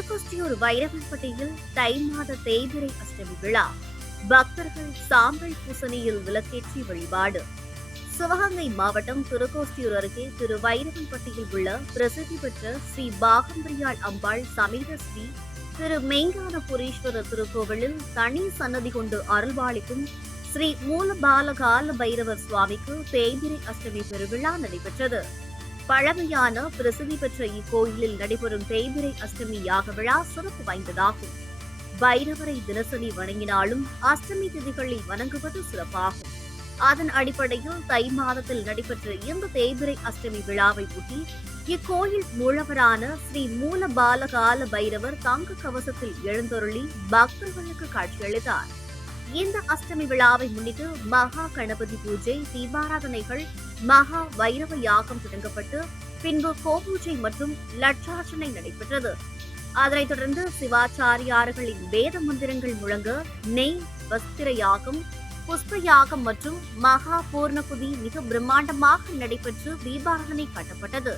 திருக்கொஸ்டியூர் வைரவன்பட்டியில் தை மாத தேய்பிரை அஷ்டமி விழா. பக்தர்கள் சாம்பல் பூசணியில் விளக்கேற்றி வழிபாடு. சிவகங்கை மாவட்டம் திருக்கோஸ்டியூர் அருகே திரு வைரவன்பட்டியில் உள்ள பிரசித்தி பெற்ற ஸ்ரீ பாகம்பிரியாள் அம்பாள் சமேத ஸ்ரீ திரு மெய்ஞானபுரீஸ்வரர் திருக்கோவிலில் தனி சன்னதி கொண்டு அருள்பாலிக்கும் ஸ்ரீ மூலபாலகால பைரவர் சுவாமிக்கு தேய்பிரை அஷ்டமி பெருவிழா நடைபெற்றது. பழமையான பிரசித்தி பெற்ற இக்கோயிலில் நடைபெறும் தேய்பிரை அஷ்டமி யாக விழா சிறப்பு வாய்ந்ததாகும். பைரவரை தினசரி வணங்கினாலும் அஷ்டமி திதிகளில் வணங்குவது சிறப்பாகும். அதன் அடிப்படையில் தை மாதத்தில் நடைபெற்ற இந்த தேய்பிரை அஷ்டமி விழாவை ஒட்டி இக்கோயில் மூலவரான ஸ்ரீ மூல பாலகால பைரவர் தங்க கவசத்தில் எழுந்தருளி பக்தர்களுக்கு காட்சியளித்தார். இந்த அஷ்டமி விழாவை முன்னிட்டு மகா கணபதி பூஜை தீபாராதனைகள் மகா வைரவ யாகம் தொடங்கப்பட்டு பின்பு கோபூஜை மற்றும் லட்சார்ச்சனை நடைபெற்றது. அதனைத் தொடர்ந்து சிவாச்சாரியார்களின் வேத மந்திரங்கள் முழங்க நெய் வஸ்திர யாகம் புஷ்ப யாகம் மற்றும் மகா பூர்ணகுதி மிக பிரம்மாண்டமாக நடைபெற்று தீபாராதனை காட்டப்பட்டது.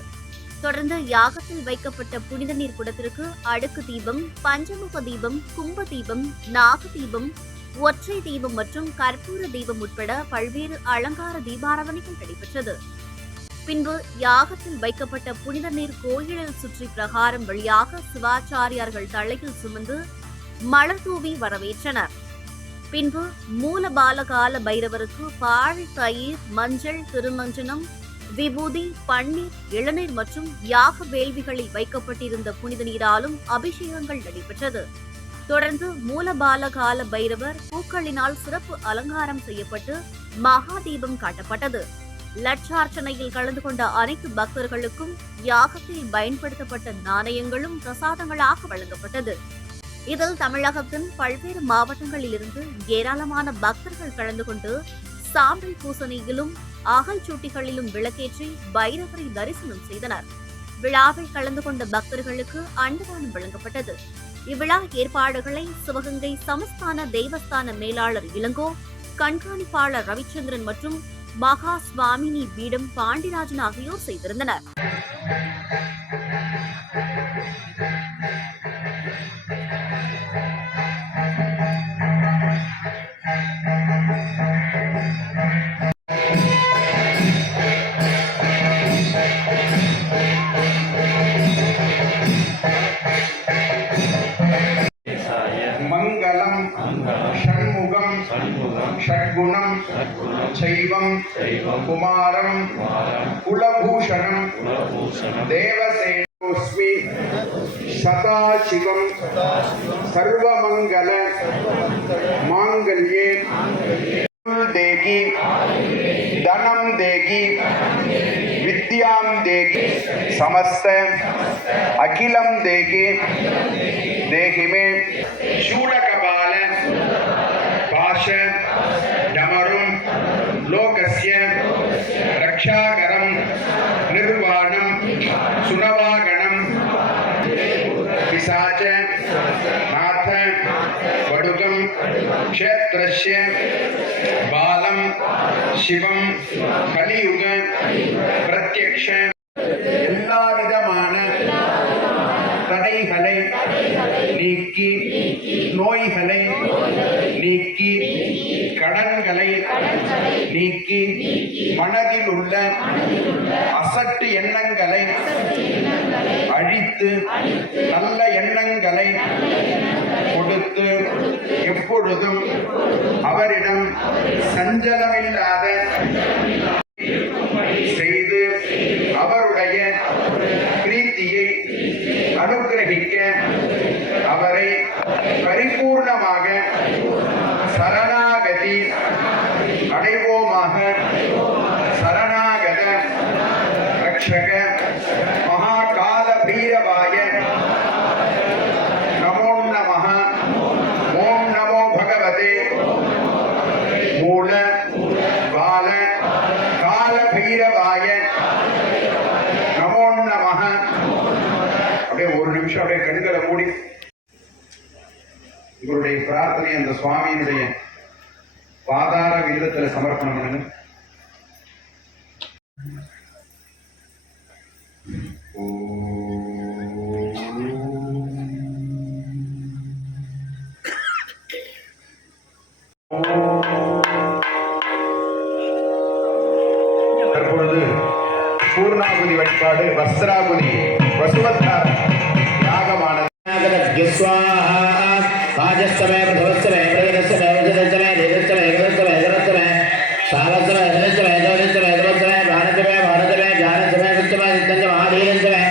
தொடர்ந்து யாகத்தில் வைக்கப்பட்ட புனித நீர் குடத்திற்கு அடுக்கு தீபம் பஞ்சமுக தீபம் கும்ப தீபம் நாக தீபம் ஒற்றை தீபம் மற்றும் கற்பூர தீபம் உட்பட பல்வேறு அலங்கார தீபாராதனைகள் நடைபெற்றது. பின்பு யாகத்தில் வைக்கப்பட்ட புனித நீர் கோயிலில் சுற்றி பிரகாரம் வழியாக சிவாச்சாரியார்கள் தலையில் சுமந்து மலர் தூவி வரவேற்றனர். பின்பு மூலபாலகால பைரவருக்கு பால் தயிர் மஞ்சள் திருமஞ்சனம் விபூதி பன்னீர் இளநீர் மற்றும் யாக வேள்விகளில் வைக்கப்பட்டிருந்த புனித நீராலும் அபிஷேகங்கள் நடைபெற்றது. தொடர்ந்து மூலபாலகால பைரவர் பூக்களினால் சிறப்பு அலங்காரம் செய்யப்பட்டு மகா தீபம் காட்டப்பட்டது. லட்சார்ச்சனையில் கலந்து கொண்ட அனைத்து பக்தர்களுக்கும் யாகத்தில் பயன்படுத்தப்பட்ட நாணயங்களும் பிரசாதங்களாக வழங்கப்பட்டது. இதில் தமிழகத்தின் பல்வேறு மாவட்டங்களில் இருந்து ஏராளமான பக்தர்கள் கலந்து கொண்டு சாம்பல் பூசணியிலும் அகல் சூட்டிகளிலும் விளக்கேற்றி பைரவரை தரிசனம் செய்தனர். விழாவில் கலந்து கொண்ட பக்தர்களுக்கு அன்னதானம் வழங்கப்பட்டது. இவ்விழா ஏற்பாடுகளை சிவகங்கை சமஸ்தான தேவஸ்தான மேலாளர் இளங்கோ கண்காணிப்பாளர் ரவிச்சந்திரன் மற்றும் மகா சுவாமினி பீடம் பாண்டிராஜன் ஆகியோர் செய்திருந்தனர். शैवं कुमारं कुलभूषणं देवसेनोऽस्मि सदाशिवं सर्वमङ्गल माङ्गल्ये देगी धनं विद्यां देगी समस्त अखिलं देगी देहि मे शूल नाथ वडुकं क्षेत्रस्य बालं शिवं कलियुग प्रत्यक्ष எல்லா விதமான தடைகளை நீக்கி நோய்களை நீக்கி கடன்களை நீக்கி மனதில் உள்ள அசட்டு எண்ணங்களை அழித்து நல்ல எண்ணங்களை கொடுத்து எப்பொழுதும் அவரிடம் சஞ்சலமில்லாத நிமிஷம் அப்படியே கண்களை மூடி உங்களுடைய பிரார்த்தனை அந்த சுவாமியினுடைய பாதார விகிதத்தில் சமர்ப்பணம் பண்ணுங்க. రాజస్థమే ప్రథమస్థమే ప్రజలస్థమే ప్రజలస్థమే దేవస్థమే ఏకదస్థమే ఏకదస్థమే సావస్థమే ఎదురస్థమే ఎదురస్థమే ఎదురస్థమే భారతమే భారతమే జ్ఞానస్థమే కృష్ణమే నిత్యంజ మహాధీరంజమే